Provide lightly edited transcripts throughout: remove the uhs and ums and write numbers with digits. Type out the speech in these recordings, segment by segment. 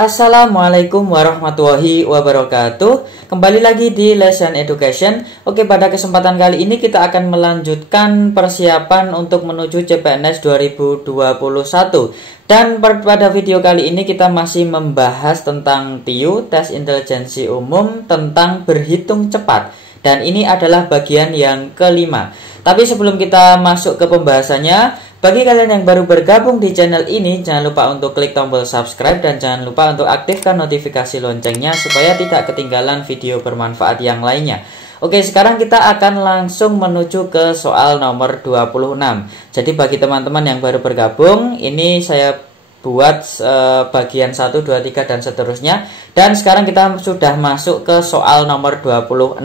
Assalamualaikum warahmatullahi wabarakatuh. Kembali lagi di Lesson Education. Oke, pada kesempatan kali ini kita akan melanjutkan persiapan untuk menuju CPNS 2021. Dan pada video kali ini kita masih membahas tentang TIU, Tes Intelijensi Umum, tentang berhitung cepat. Dan ini adalah bagian yang kelima. Tapi sebelum kita masuk ke pembahasannya, bagi kalian yang baru bergabung di channel ini, jangan lupa untuk klik tombol subscribe dan jangan lupa untuk aktifkan notifikasi loncengnya supaya tidak ketinggalan video bermanfaat yang lainnya. Oke, sekarang kita akan langsung menuju ke soal nomor 26. Jadi bagi teman-teman yang baru bergabung, ini saya buat bagian 1, 2, 3 dan seterusnya. Dan sekarang kita sudah masuk ke soal nomor 26.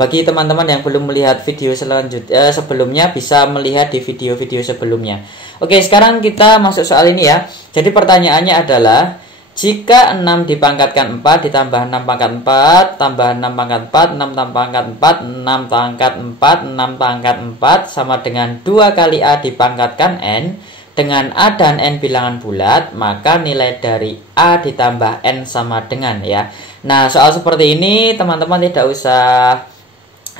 Bagi teman-teman yang belum melihat video sebelumnya, bisa melihat di video-video sebelumnya. Oke, sekarang kita masuk soal ini ya. Jadi pertanyaannya adalah, jika 6 dipangkatkan 4 ditambah 6 pangkat 4 tambah 6 pangkat 4, 6 pangkat 4, 6 pangkat 4, 6 pangkat 4 sama dengan 2 kali A dipangkatkan N. Dengan A dan N bilangan bulat, maka nilai dari A ditambah N sama dengan ya. Nah, soal seperti ini teman-teman tidak usah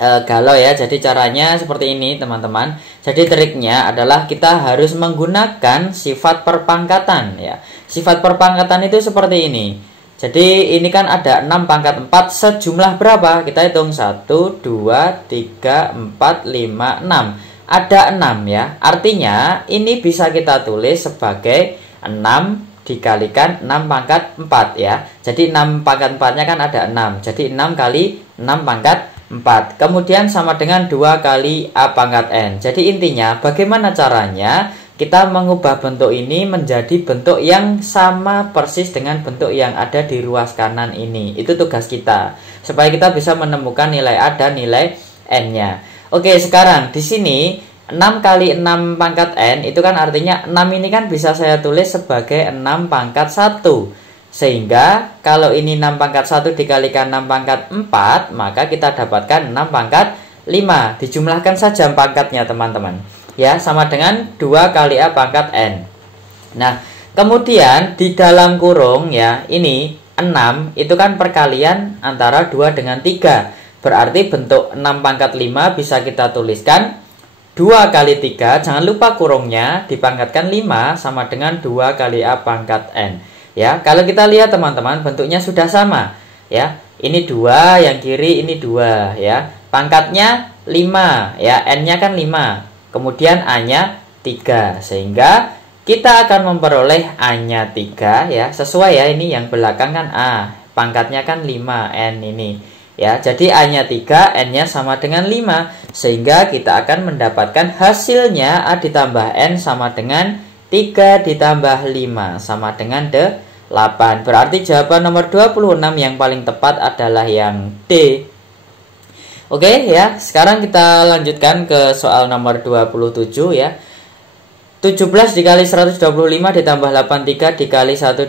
galau ya. Jadi caranya seperti ini teman-teman. Jadi triknya adalah kita harus menggunakan sifat perpangkatan ya. Sifat perpangkatan itu seperti ini. Jadi ini kan ada 6 pangkat 4 sejumlah berapa? Kita hitung 1, 2, 3, 4, 5, 6. Ada 6 ya. Artinya ini bisa kita tulis sebagai 6 dikalikan 6 pangkat 4 ya. Jadi 6 pangkat 4-nya kan ada 6. Jadi 6 kali 6 pangkat 4. Kemudian sama dengan 2 kali A pangkat N. Jadi intinya bagaimana caranya kita mengubah bentuk ini menjadi bentuk yang sama persis dengan bentuk yang ada di ruas kanan ini. Itu tugas kita. Supaya kita bisa menemukan nilai A dan nilai N-nya. Oke, sekarang di sini 6 kali 6 pangkat N itu kan artinya 6 ini kan bisa saya tulis sebagai 6 pangkat 1. Sehingga kalau ini 6 pangkat 1 dikalikan 6 pangkat 4, maka kita dapatkan 6 pangkat 5. Dijumlahkan saja pangkatnya teman-teman. Ya, sama dengan 2 kali A pangkat N. Nah, kemudian di dalam kurung ya, ini 6 itu kan perkalian antara 2 dengan 3. Berarti bentuk 6 pangkat 5 bisa kita tuliskan 2 kali 3, jangan lupa kurungnya dipangkatkan 5 sama dengan 2 kali A pangkat N. Ya, kalau kita lihat teman-teman bentuknya sudah sama. Ya, ini 2, yang kiri ini 2 ya. Pangkatnya 5 ya, N-nya kan 5. Kemudian A-nya 3. Sehingga kita akan memperoleh A-nya 3 ya. Sesuai ya, ini yang belakang kan A. Pangkatnya kan 5 N ini. Ya, jadi A-nya 3, N-nya sama dengan 5. Sehingga kita akan mendapatkan hasilnya A ditambah N sama dengan 3 ditambah 5 sama dengan 8. Berarti jawaban nomor 26 yang paling tepat adalah yang D. Oke ya, sekarang kita lanjutkan ke soal nomor 27 ya. 17 dikali 125 ditambah 83 dikali 125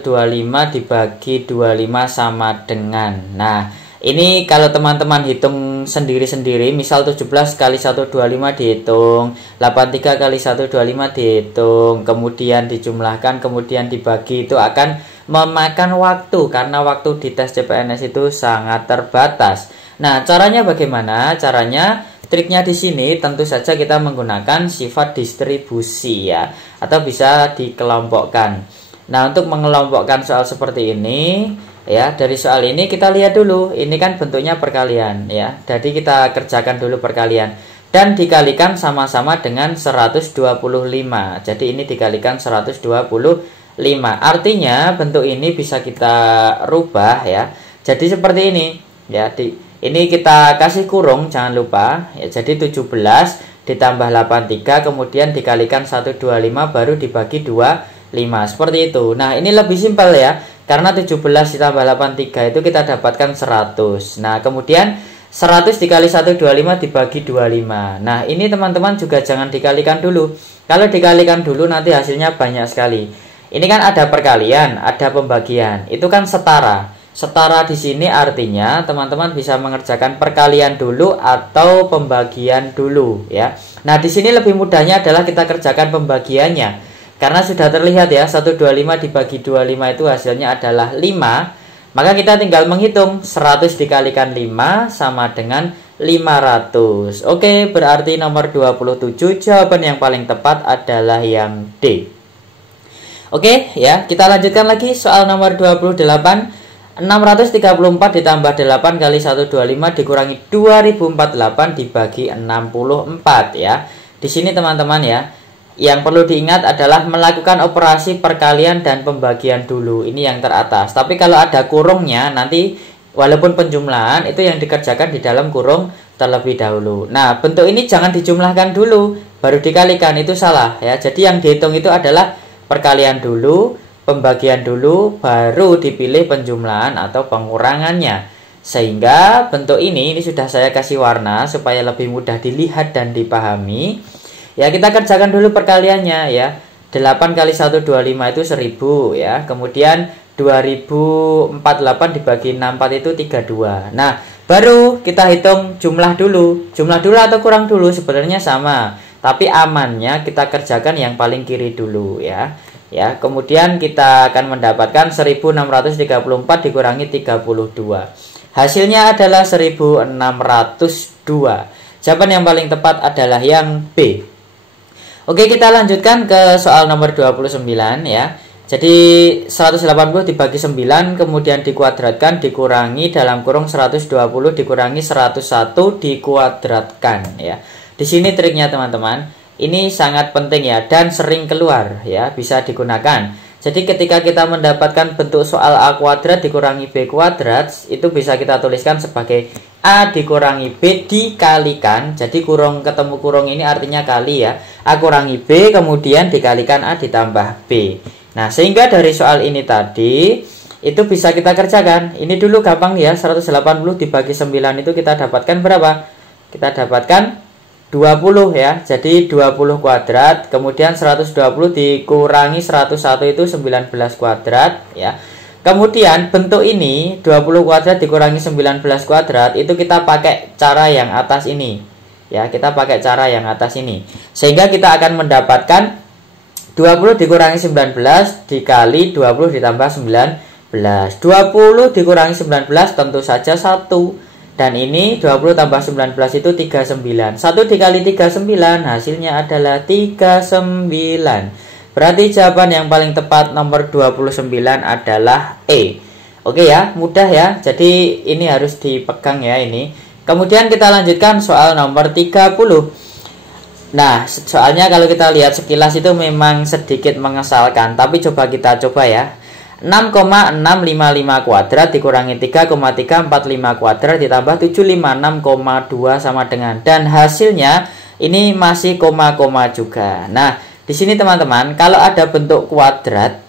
dibagi 25 sama dengan. Nah, ini kalau teman-teman hitung sendiri-sendiri, misal 17 kali 125 dihitung, 83 kali 125 dihitung, kemudian dijumlahkan, kemudian dibagi, itu akan memakan waktu karena waktu di tes CPNS itu sangat terbatas. Nah, caranya bagaimana? Caranya triknya di sini tentu saja kita menggunakan sifat distribusi ya, atau bisa dikelompokkan. Nah, untuk mengelompokkan soal seperti ini ya, dari soal ini kita lihat dulu, ini kan bentuknya perkalian ya. Jadi kita kerjakan dulu perkalian dan dikalikan sama-sama dengan 125. Jadi ini dikalikan 125. Artinya bentuk ini bisa kita rubah ya. Jadi seperti ini ya. Ini kita kasih kurung, jangan lupa ya. Jadi 17 ditambah 83 kemudian dikalikan 125 baru dibagi 25. Seperti itu. Nah, ini lebih simpel ya. Karena 17 ditambah 83 itu kita dapatkan 100. Nah, kemudian 100 dikali 125 dibagi 25. Nah, ini teman-teman juga jangan dikalikan dulu. Kalau dikalikan dulu nanti hasilnya banyak sekali. Ini kan ada perkalian, ada pembagian. Itu kan setara. Setara di sini artinya teman-teman bisa mengerjakan perkalian dulu atau pembagian dulu ya. Nah, di sini lebih mudahnya adalah kita kerjakan pembagiannya. Karena sudah terlihat ya, 125 dibagi 25 itu hasilnya adalah 5. Maka kita tinggal menghitung 100 dikalikan 5 sama dengan 500. Oke, berarti nomor 27 jawaban yang paling tepat adalah yang D. Oke ya, kita lanjutkan lagi soal nomor 28. 634 ditambah 8 kali 125 dikurangi 2048 dibagi 64 ya. Di sini teman-teman ya, yang perlu diingat adalah melakukan operasi perkalian dan pembagian dulu. Ini yang teratas. Tapi kalau ada kurungnya nanti walaupun penjumlahan itu yang dikerjakan di dalam kurung terlebih dahulu. Nah, bentuk ini jangan dijumlahkan dulu baru dikalikan, itu salah ya. Jadi yang dihitung itu adalah perkalian dulu, pembagian dulu, baru dipilih penjumlahan atau pengurangannya. Sehingga bentuk ini sudah saya kasih warna supaya lebih mudah dilihat dan dipahami. Ya, kita kerjakan dulu perkaliannya ya. 8 kali 125 itu 1000 ya. Kemudian 2048 dibagi 64 itu 32. Nah, baru kita hitung jumlah dulu. Jumlah dulu atau kurang dulu sebenarnya sama. Tapi amannya kita kerjakan yang paling kiri dulu ya. Ya, kemudian kita akan mendapatkan 1634 dikurangi 32. Hasilnya adalah 1602. Jawaban yang paling tepat adalah yang B. Oke, kita lanjutkan ke soal nomor 29 ya. Jadi 180 dibagi 9 kemudian dikuadratkan dikurangi dalam kurung 120 dikurangi 101 dikuadratkan ya. Di sini triknya teman-teman. Ini sangat penting ya dan sering keluar ya, bisa digunakan. Jadi ketika kita mendapatkan bentuk soal A kuadrat dikurangi B kuadrat, itu bisa kita tuliskan sebagai A dikurangi B dikalikan. Jadi kurung ketemu kurung ini artinya kali ya. A kurangi B kemudian dikalikan A ditambah B. Nah, sehingga dari soal ini tadi itu bisa kita kerjakan. Ini dulu gampang ya, 180 dibagi 9 itu kita dapatkan berapa? Kita dapatkan 20 ya. Jadi 20 kuadrat, kemudian 120 dikurangi 101 itu 19 kuadrat ya. Kemudian bentuk ini 20 kuadrat dikurangi 19 kuadrat itu kita pakai cara yang atas ini. Ya, kita pakai cara yang atas ini. Sehingga kita akan mendapatkan 20 dikurangi 19 dikali 20 ditambah 19. 20 dikurangi 19 tentu saja 1. Dan ini 20 tambah 19 itu 39. 1 dikali 39 hasilnya adalah 39. Berarti jawaban yang paling tepat nomor 29 adalah E. Oke ya, mudah ya. Jadi ini harus dipegang ya ini. Kemudian kita lanjutkan soal nomor 30. Nah, soalnya kalau kita lihat sekilas itu memang sedikit mengesalkan, tapi coba kita coba ya. 6,655 kuadrat dikurangi 3,345 kuadrat ditambah 756,2 sama dengan, dan hasilnya ini masih koma-koma juga. Nah, di sini teman-teman, kalau ada bentuk kuadrat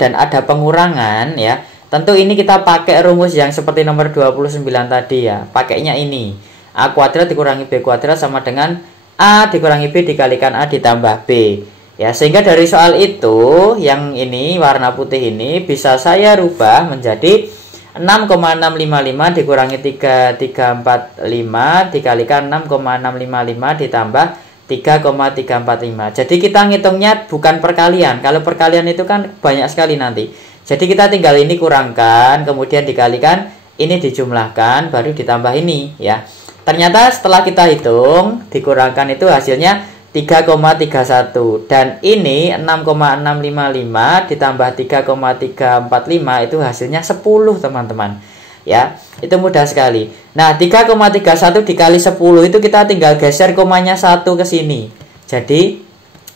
dan ada pengurangan ya, tentu ini kita pakai rumus yang seperti nomor 29 tadi ya. Pakainya ini. A kuadrat dikurangi B kuadrat sama dengan A dikurangi B dikalikan A ditambah B. Ya, sehingga dari soal itu yang ini warna putih ini bisa saya rubah menjadi 6,655 dikurangi 3345 dikalikan 6,655 ditambah 3,345. Jadi kita ngitungnya bukan perkalian. Kalau perkalian itu kan banyak sekali nanti. Jadi kita tinggal ini kurangkan, kemudian dikalikan, ini dijumlahkan, baru ditambah ini ya. Ternyata setelah kita hitung, dikurangkan itu hasilnya 3,31, dan ini 6,655 ditambah 3,345 itu hasilnya 10 teman-teman ya. Itu mudah sekali. Nah, 3,31 dikali 10 itu kita tinggal geser komanya 1 ke sini. Jadi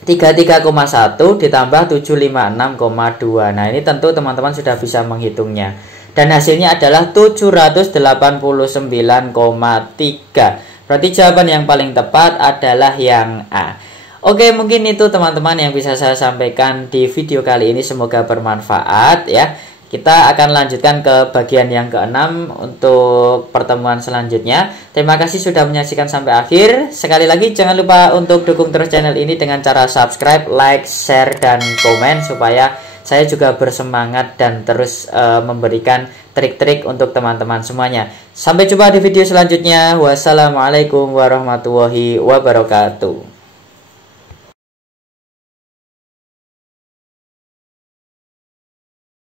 33,1 ditambah 756,2. Nah, ini tentu teman-teman sudah bisa menghitungnya. Dan hasilnya adalah 789,3. Berarti jawaban yang paling tepat adalah yang A. Oke, mungkin itu teman-teman yang bisa saya sampaikan di video kali ini. Semoga bermanfaat ya. Kita akan lanjutkan ke bagian yang ke-6 untuk pertemuan selanjutnya. Terima kasih sudah menyaksikan sampai akhir. Sekali lagi jangan lupa untuk dukung terus channel ini dengan cara subscribe, like, share, dan komen supaya saya juga bersemangat dan terus memberikan trik-trik untuk teman-teman semuanya. Sampai jumpa di video selanjutnya. Wassalamualaikum warahmatullahi wabarakatuh.